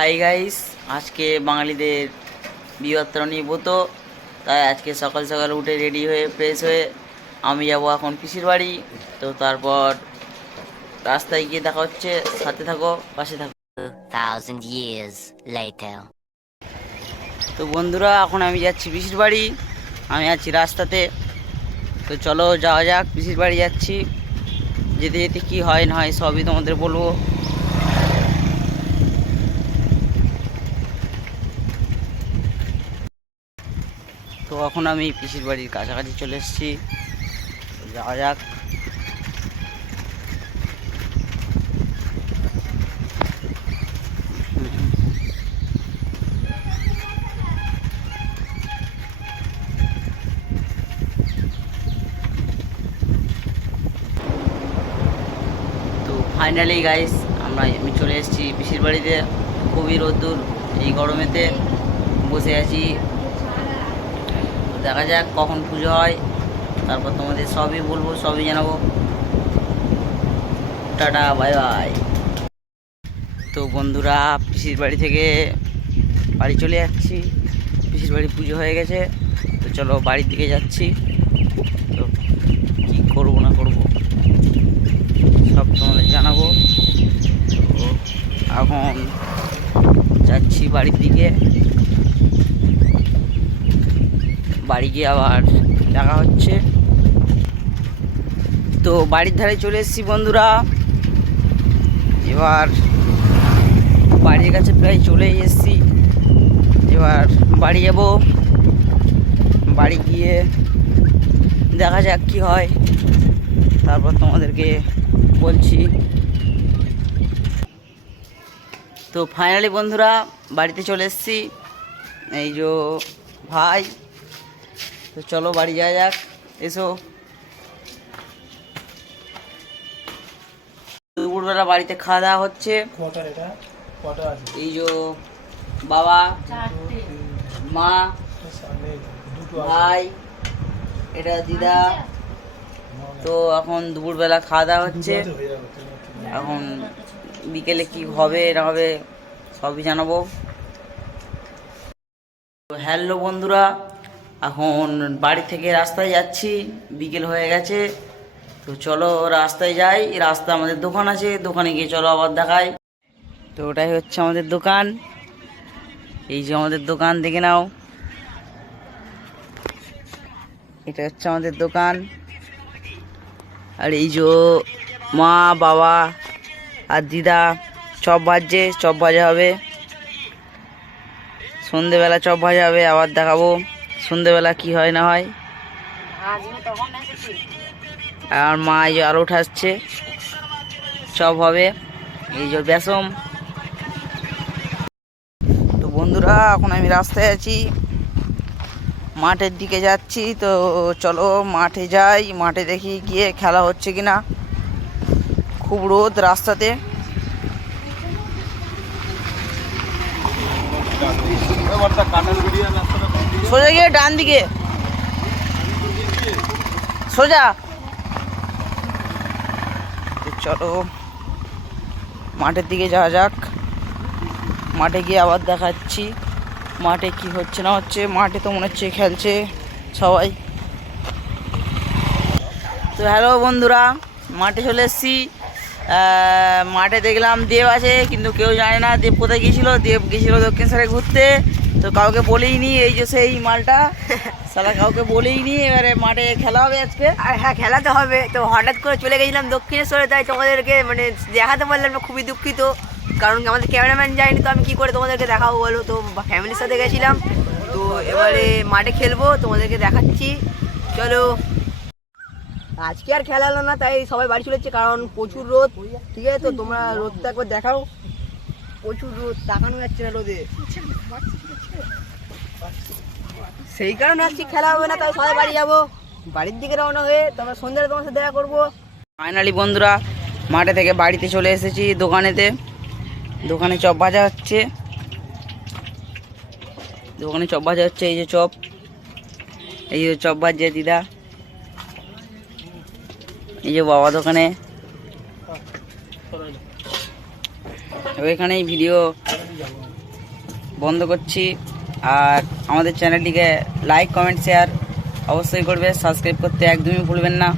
Hi guys আজকে বাঙালিদের বিবর্তন নির্ভূত তাই আজকে সকাল সকাল উঠে রেডি হয়ে ফ্রেশ হয়ে আমি যাব এখন পিসির বাড়ি। তো তারপর রাস্তায় গিয়ে দেখা হচ্ছে সাথে থাকো পাশে থাকো. তো বন্ধুরা এখন আমি যাচ্ছি পিসির বাড়ি। আমি আছি রাস্তাতে। তো চলো যাওয়া যাক পিসির বাড়ি যাচ্ছি। যেতে যেতে কী হয় না হয় সবই তোমাদের বলব। এখন আমি পিসির বাড়ির কাছাকাছি চলে এসেছি। যাওয়া যাক। তো ফাইনালি গাইস আমরা আমি চলে এসেছি পিসির বাড়িতে। খুবই রোদ্দুর, এই গরমেতে। বসে আছি। দেখা যাক কখন পুজো হয়। তারপর তোমাদের সবই বলব, সবই জানাব। Tata, bye bye. তো বন্ধুরা, পিসির বাড়ি থেকে বাড়ি চলে যাচ্ছি। পিসির বাড়ি পুজো হয়ে গেছে। তো চলো বাড়ির দিকে যাচ্ছি। তো কী করব না করব, সব তোমাদের জানাব। তো এখন যাচ্ছি বাড়ির দিকে। বাড়ি গিয়ে আবার দেখা হচ্ছে। তো বাড়ির ধারে চলে এসেছি বন্ধুরা। এবার বাড়ির কাছে প্রায় চলেই এসেছি। এবার বাড়ি যাব। বাড়ি গিয়ে দেখা যাক কি হয়। তারপর তোমাদেরকে বলছি। তো ফাইনালি বন্ধুরা বাড়িতে চলে এসেছি। এই যে ভাই তো চলো বাড়ি যাওয়া যাক এসো। দুপুরবেলা বাড়িতে খাওয়া দাওয়া হচ্ছে। কটার এটা? কটা আছে। এই যে বাবা মা ভাই এটা দিদা। তো এখন দুপুরবেলা খাওয়া দাওয়া হচ্ছে। এখন বিকেলে কি হবে না হবে সবই জানাব। তো হ্যালো বন্ধুরা এখন বাড়ি থেকে রাস্তায় যাচ্ছি, বিকেল হয়ে গেছে। তো চলো রাস্তায় যাই রাস্তা আমাদের দোকান আছে, দোকানে গিয়ে চলো আবার দেখাই। তো ওটাই হচ্ছে আমাদের দোকান। এই যে আমাদের দোকান, দেখে নাও। এটা হচ্ছে আমাদের দোকান। আর এই যে মা, বাবা আর দিদা, চপ ভাজছে, চপ ভাজা হবে। সন্ধেবেলা চপ ভাজা হবে, আবার দেখাবো। সন্ধেবেলা কি হয় না হয়। আর মা এই যে আরও উঠাচ্ছে। সব হবে। এই যে বেসম তো বন্ধুরা, এখন আমি রাস্তায় আছি। মাঠের দিকে যাচ্ছি। তো চলো মাঠে যাই। মাঠে দেখি গিয়ে খেলা হচ্ছে কি না খুব রোদ রাস্তাতে সোজা গিয়ে ডান দিকে। সোজা। চলো, মাঠের দিকে যাওয়া যাক। মাঠে গিয়ে আবার দেখাচ্ছি, মাঠে কি হচ্ছে না হচ্ছে। মাঠে তো মনে হচ্ছে খেলছে সবাই। তো হ্যালো বন্ধুরা, মাঠে চলে এসেছি। মাঠে দেখলাম দেব আছে, কিন্তু কেউ জানে না দেব কোথায় গিয়েছিল। দেব গিয়েছিল দক্ষিণেশ্বরে ঘুরতে। তো কাউকে বলেই নি এই যে সেই মালটা। সালা কাউকে বলেই নি, এবারে মাঠে খেলা হবে আজকে। আর হ্যাঁ খেলা তো হবে। তো হঠাৎ করে চলে গেছিলাম দক্ষিণেশ্বরে, তাই তোমাদেরকে মানে দেখাতে পারলাম খুবই দুঃখিত। কারণ আমাদের ক্যামেরাম্যান যায়নি, তো আমি কি করে তোমাদেরকে দেখাবো বলো? তো ফ্যামিলির সাথে গেছিলাম। তো এবারে মাঠে খেলব, তোমাদেরকে দেখাচ্ছি। চলো। আজকে আর খেলা হলো না, তাই সবাই বাড়ি চলে যাচ্ছে কারণ প্রচুর রোদ। ঠিক আছে, তো তোমরা রোদটা একবার দেখাও। প্রচুর রোদ, তাকানো যাচ্ছে না রোদে। সেই কারণে আজকে খেলা হবে না তাই সবাই বাড়ি যাব। বাড়ির দিকে রওনা হয়ে তারপর সন্ধ্যায় তোমার সাথে দেখা করব। ফাইনালি বন্ধুরা, মাঠে থেকে বাড়িতে চলে এসেছি দোকানেতে। দোকানে চপ ভাজা হচ্ছে। দোকানে চপ ভাজা হচ্ছে, এই যে চপ। এই যে চপ ভাজছে দিদা। এই যে বাবা দোকানে। তো এখানেই ভিডিও বন্ধ করছি। আর আমাদের চ্যানেলটিকে লাইক কমেন্ট শেয়ার অবশ্যই করবে সাবস্ক্রাইব করতে একদমই ভুলবেন না